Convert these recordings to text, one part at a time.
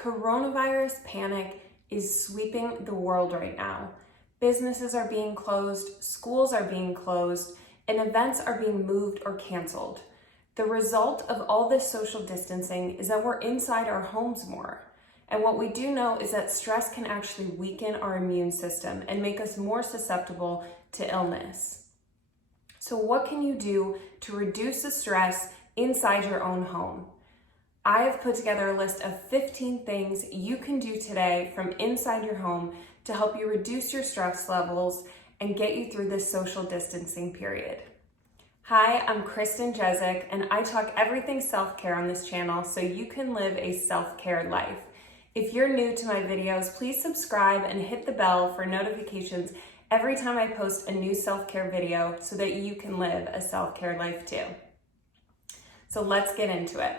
Coronavirus panic is sweeping the world right now. Businesses are being closed, schools are being closed, and events are being moved or canceled. The result of all this social distancing is that we're inside our homes more. And what we do know is that stress can actually weaken our immune system and make us more susceptible to illness. So what can you do to reduce the stress inside your own home? I have put together a list of 15 things you can do today from inside your home to help you reduce your stress levels and get you through this social distancing period. Hi, I'm Kristen Jezik, and I talk everything self-care on this channel so you can live a self-care life. If you're new to my videos, please subscribe and hit the bell for notifications every time I post a new self-care video so that you can live a self-care life too. So let's get into it.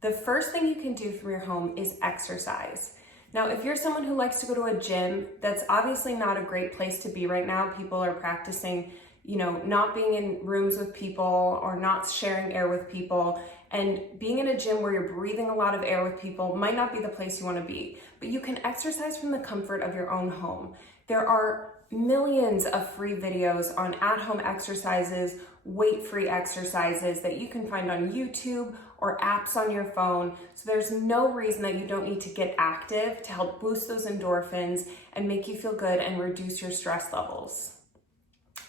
The first thing you can do from your home is exercise. Now, if you're someone who likes to go to a gym, that's obviously not a great place to be right now. People are practicing, not being in rooms with people or not sharing air with people. And being in a gym where you're breathing a lot of air with people might not be the place you want to be. But you can exercise from the comfort of your own home. There are millions of free videos on at-home exercises, weight-free exercises that you can find on YouTube or apps on your phone. So there's no reason that you don't need to get active to help boost those endorphins and make you feel good and reduce your stress levels.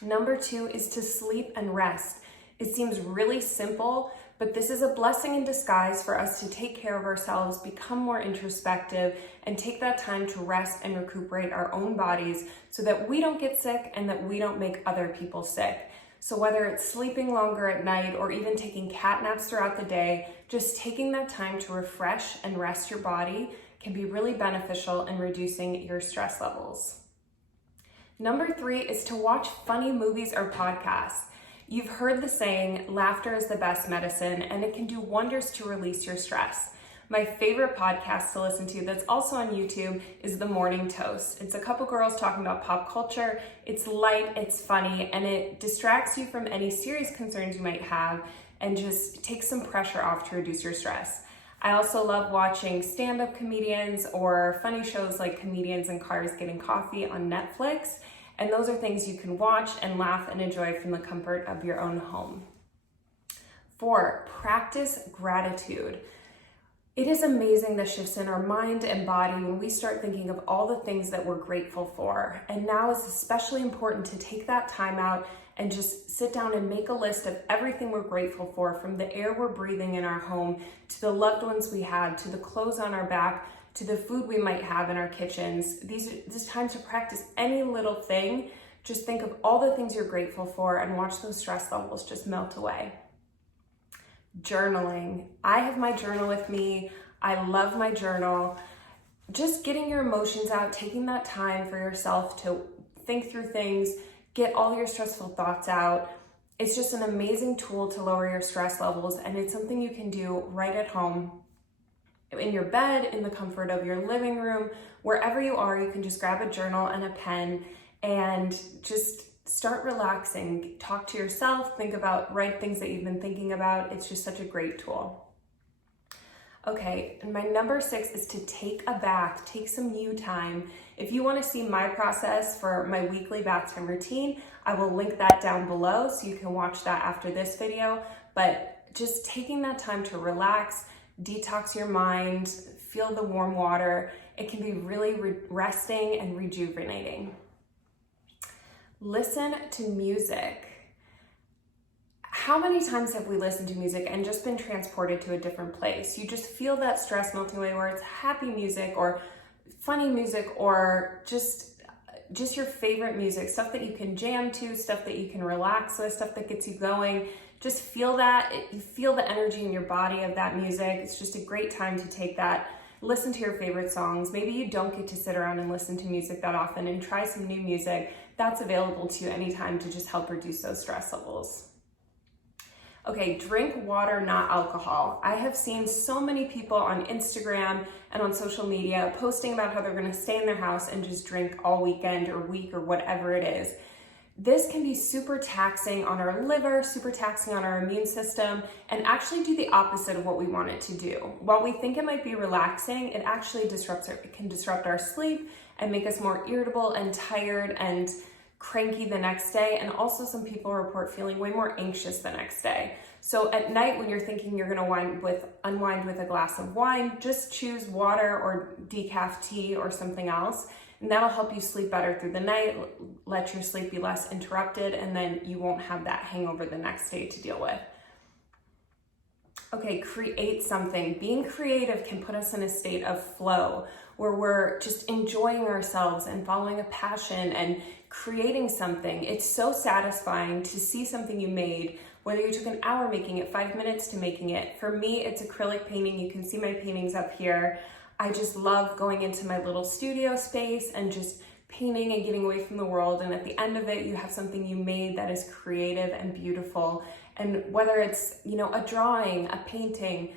Number 2 is to sleep and rest. It seems really simple, but this is a blessing in disguise for us to take care of ourselves, become more introspective, and take that time to rest and recuperate our own bodies so that we don't get sick and that we don't make other people sick. So whether it's sleeping longer at night or even taking cat naps throughout the day, just taking that time to refresh and rest your body can be really beneficial in reducing your stress levels. Number 3 is to watch funny movies or podcasts. You've heard the saying, laughter is the best medicine, and it can do wonders to release your stress. My favorite podcast to listen to that's also on YouTube is The Morning Toast. It's a couple girls talking about pop culture. It's light, it's funny, and it distracts you from any serious concerns you might have and just takes some pressure off to reduce your stress. I also love watching stand-up comedians or funny shows like Comedians in Cars Getting Coffee on Netflix. And those are things you can watch and laugh and enjoy from the comfort of your own home. 4, practice gratitude. It is amazing the shifts in our mind and body when we start thinking of all the things that we're grateful for. And now it's especially important to take that time out and just sit down and make a list of everything we're grateful for, from the air we're breathing in our home, to the loved ones we had, to the clothes on our back, to the food we might have in our kitchens. This time to practice any little thing. Just think of all the things you're grateful for and watch those stress levels just melt away. Journaling. I have my journal with me. I love my journal. Just getting your emotions out, taking that time for yourself to think through things, get all your stressful thoughts out. It's just an amazing tool to lower your stress levels, and it's something you can do right at home, in your bed, in the comfort of your living room, wherever you are. You can just grab a journal and a pen and just start relaxing. Talk to yourself, think about, write things that you've been thinking about. It's just such a great tool. Okay, and my number 6 is to take a bath, take some you time. If you want to see my process for my weekly bath time routine, I will link that down below so you can watch that after this video. But just taking that time to relax, detox your mind, feel the warm water, it can be really resting and rejuvenating. Listen to music. How many times have we listened to music and just been transported to a different place? You just feel that stress melting away, where it's happy music or funny music or just your favorite music, stuff that you can jam to, stuff that you can relax with, stuff that gets you going. Just feel that, you feel the energy in your body of that music. It's just a great time to take that, listen to your favorite songs. Maybe you don't get to sit around and listen to music that often, and try some new music that's available to you anytime to just help reduce those stress levels. Okay, drink water, not alcohol. I have seen so many people on Instagram and on social media posting about how they're gonna stay in their house and just drink all weekend or week or whatever it is. This can be super taxing on our liver, super taxing on our immune system, and actually do the opposite of what we want it to do. While we think it might be relaxing, it actually can disrupt our sleep and make us more irritable and tired and cranky the next day. And also some people report feeling way more anxious the next day. So at night, when you're thinking you're gonna unwind with a glass of wine, just choose water or decaf tea or something else. And that'll help you sleep better through the night, let your sleep be less interrupted, and then you won't have that hangover the next day to deal with. Okay, create something. Being creative can put us in a state of flow where we're just enjoying ourselves and following a passion and creating something. It's so satisfying to see something you made, whether you took an hour making it, 5 minutes to making it. For me, it's acrylic painting. You can see my paintings up here. I just love going into my little studio space and just painting and getting away from the world. And at the end of it, you have something you made that is creative and beautiful. And whether it's, a drawing, a painting,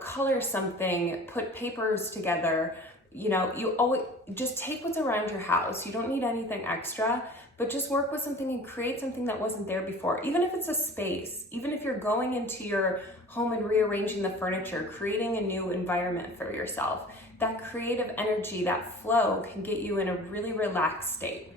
color something, put papers together, you always just take what's around your house. You don't need anything extra, but just work with something and create something that wasn't there before. Even if it's a space, even if you're going into your home and rearranging the furniture, creating a new environment for yourself, that creative energy, that flow can get you in a really relaxed state.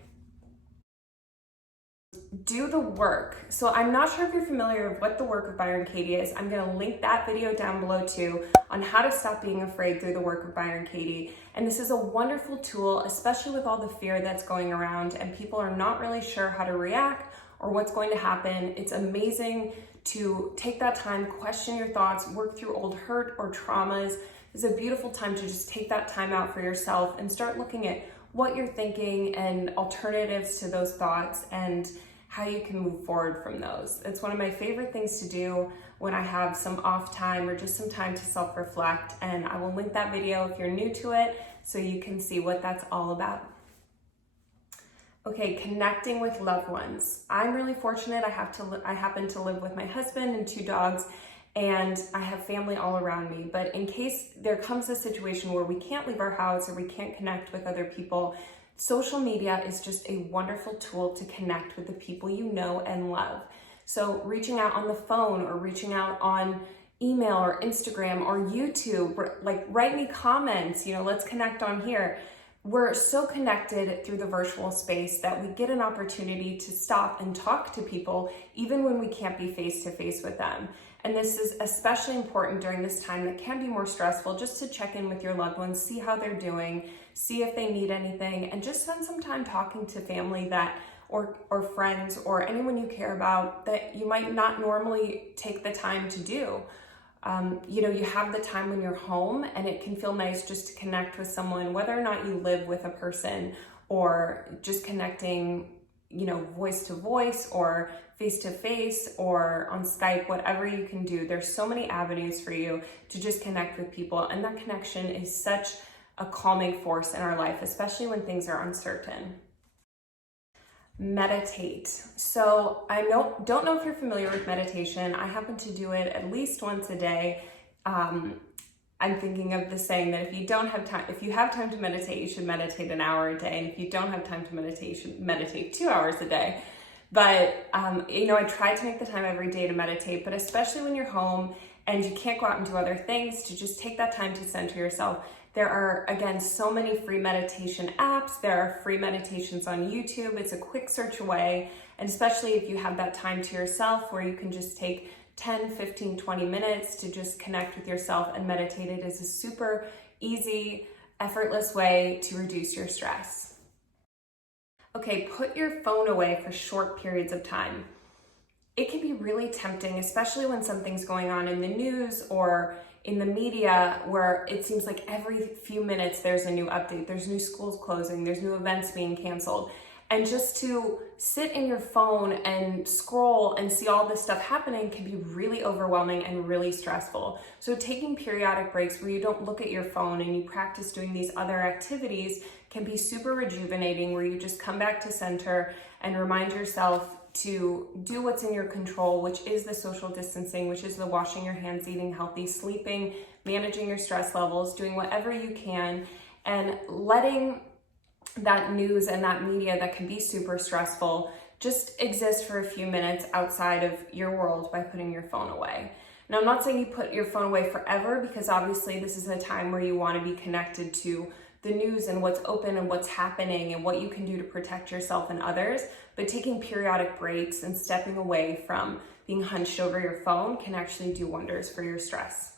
Do the work. So I'm not sure if you're familiar with what the work of Byron Katie is. I'm going to link that video down below too on how to stop being afraid through the work of Byron Katie. And this is a wonderful tool, especially with all the fear that's going around and people are not really sure how to react or what's going to happen. It's amazing to take that time, question your thoughts, work through old hurt or traumas. It's a beautiful time to just take that time out for yourself and start looking at what you're thinking and alternatives to those thoughts and how you can move forward from those. It's one of my favorite things to do when I have some off time or just some time to self-reflect, and I will link that video if you're new to it so you can see what that's all about. Okay, connecting with loved ones. I'm really fortunate. I happen to live with my husband and 2 dogs, and I have family all around me. But in case there comes a situation where we can't leave our house or we can't connect with other people, social media is just a wonderful tool to connect with the people you know and love. So reaching out on the phone or reaching out on email or Instagram or YouTube, like write me comments, let's connect on here. We're so connected through the virtual space that we get an opportunity to stop and talk to people even when we can't be face to face with them. And this is especially important during this time that can be more stressful, just to check in with your loved ones, see how they're doing, see if they need anything, and just spend some time talking to family or friends or anyone you care about that you might not normally take the time to do. You have the time when you're home, and it can feel nice just to connect with someone, whether or not you live with a person, or just connecting, voice to voice or face to face or on Skype, whatever you can do. There's so many avenues for you to just connect with people, and that connection is such a calming force in our life, especially when things are uncertain. Meditate. So I don't know if you're familiar with meditation. I happen to do it at least once a day. I'm thinking of the saying that if you have time to meditate, you should meditate an hour a day. And if you don't have time to meditate, you should meditate 2 hours a day. But, I try to make the time every day to meditate, but especially when you're home and you can't go out and do other things, to just take that time to center yourself. There are, again, so many free meditation apps. There are free meditations on YouTube. It's a quick search away. And especially if you have that time to yourself where you can just take 10, 15, 20 minutes to just connect with yourself and meditate. It is a super easy, effortless way to reduce your stress. Okay, put your phone away for short periods of time. It can be really tempting, especially when something's going on in the news or in the media where it seems like every few minutes there's a new update, there's new schools closing, there's new events being canceled. And just to sit in your phone and scroll and see all this stuff happening can be really overwhelming and really stressful. So taking periodic breaks where you don't look at your phone and you practice doing these other activities can be super rejuvenating, where you just come back to center and remind yourself to do what's in your control, which is the social distancing, which is the washing your hands, eating healthy, sleeping, managing your stress levels, doing whatever you can, and letting that news and that media that can be super stressful just exist for a few minutes outside of your world by putting your phone away. Now, I'm not saying you put your phone away forever, because obviously this is a time where you want to be connected to the news and what's open and what's happening and what you can do to protect yourself and others. But taking periodic breaks and stepping away from being hunched over your phone can actually do wonders for your stress.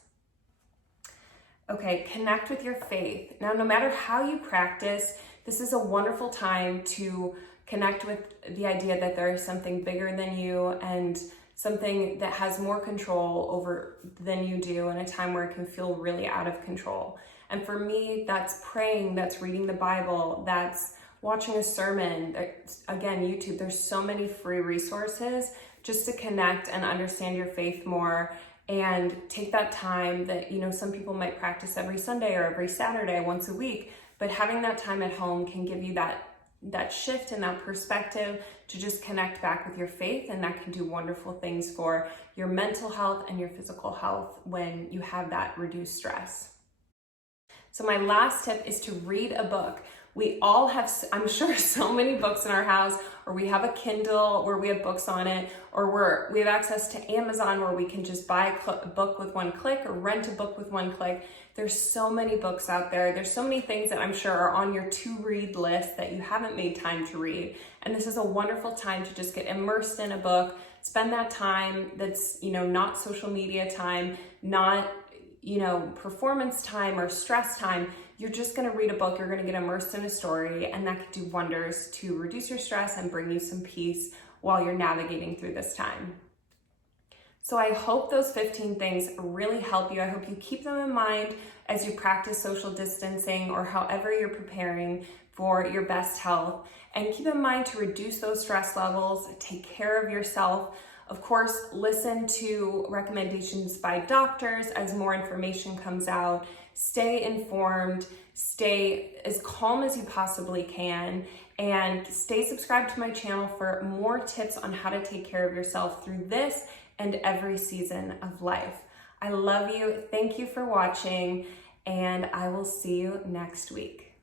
Okay, connect with your faith. Now, no matter how you practice, this is a wonderful time to connect with the idea that there is something bigger than you and something that has more control over than you do in a time where it can feel really out of control. And for me, that's praying, that's reading the Bible, that's watching a sermon. Again, YouTube, there's so many free resources just to connect and understand your faith more, and take that time that, some people might practice every Sunday or every Saturday, once a week, but having that time at home can give you that shift and that perspective to just connect back with your faith, and that can do wonderful things for your mental health and your physical health when you have that reduced stress. So my last tip is to read a book. We all have, I'm sure, so many books in our house, or we have a Kindle where we have books on it, or we have access to Amazon where we can just buy a book with one click or rent a book with one click. There's so many books out there. There's so many things that I'm sure are on your to-read list that you haven't made time to read. And this is a wonderful time to just get immersed in a book, spend that time that's, not social media time, not performance time or stress time. You're just going to read a book, you're going to get immersed in a story, and that can do wonders to reduce your stress and bring you some peace while you're navigating through this time. So I hope those 15 things really help you. I hope you keep them in mind as you practice social distancing or however you're preparing for your best health. And keep in mind to reduce those stress levels, take care of yourself. Of course, listen to recommendations by doctors as more information comes out. Stay informed, stay as calm as you possibly can, and stay subscribed to my channel for more tips on how to take care of yourself through this and every season of life. I love you. Thank you for watching, and I will see you next week.